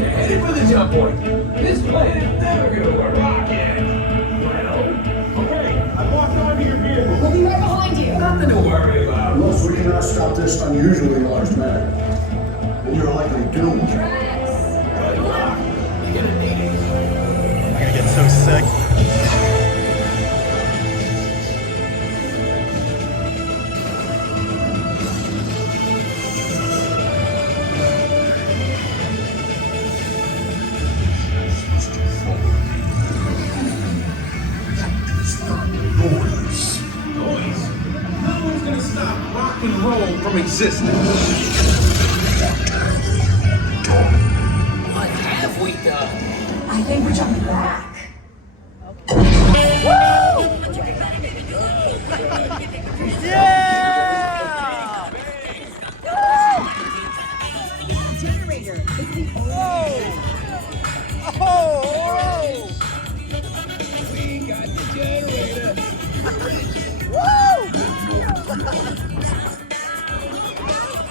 Headed for the jump point. This plan is never gonna work. Rocket! Well, okay, I walked onto your vehicle. We'll be right behind you. Nothing to worry about. Unless we cannot stop this unusually large man, then you're likely doomed. Good luck. You're gonna need it. I'm gonna get so sick. Noise. No one's gonna stop rock and roll from existing. What have we done? I think we're jumping back. Yeah! Generator. Oh! We got the generator.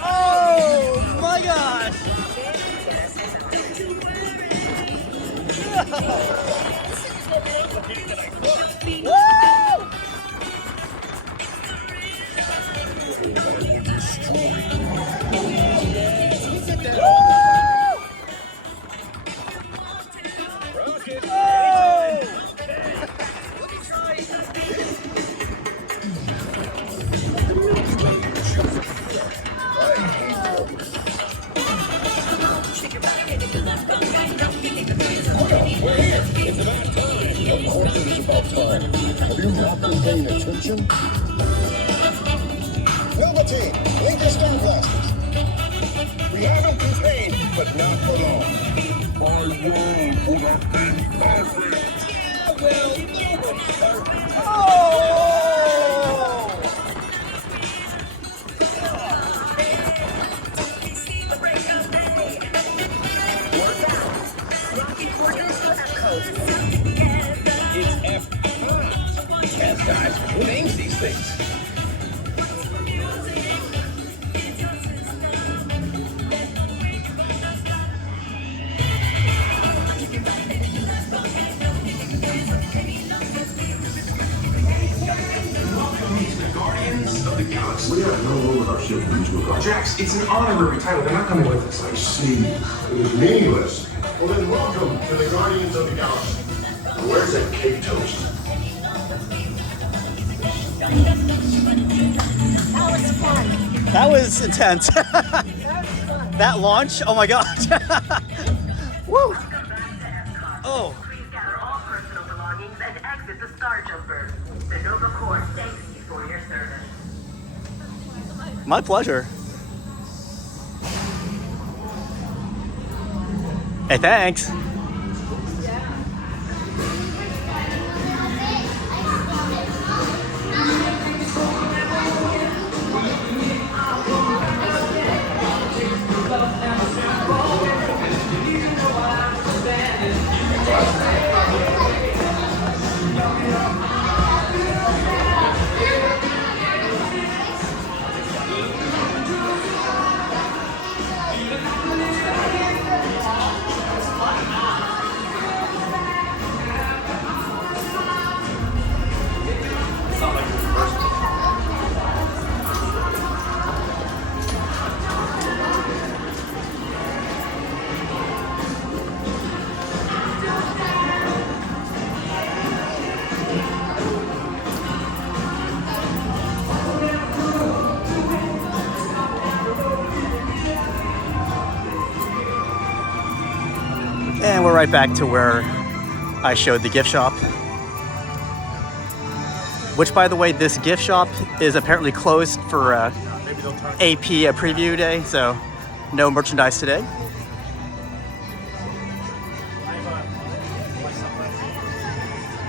Oh my gosh! Woo! Have you not been paying attention? Velveteen, link your stun blasters. We haven't contained, but not for long. My world would have been perfect. Yeah, well, nobody's perfect. Oh! It's F5. Yes, guys, who names these things? Welcome to the Guardians of the Galaxy. We have no rule with our ship in regard. Jax, it's an honorary title. They're not coming with us. I see. It was meaningless. Well then, welcome to the Guardians of the Galaxy. Where's that cake toast? That was fun. That was intense. That launch, oh my gosh. Woo! Oh. Please gather all personal belongings and exit the Star Jumper. The Nova Corps thanks you for your service. My pleasure. Hey, thanks. And we're right back to where I showed the gift shop. Which, by the way, this gift shop is apparently closed for AP preview day, so no merchandise today.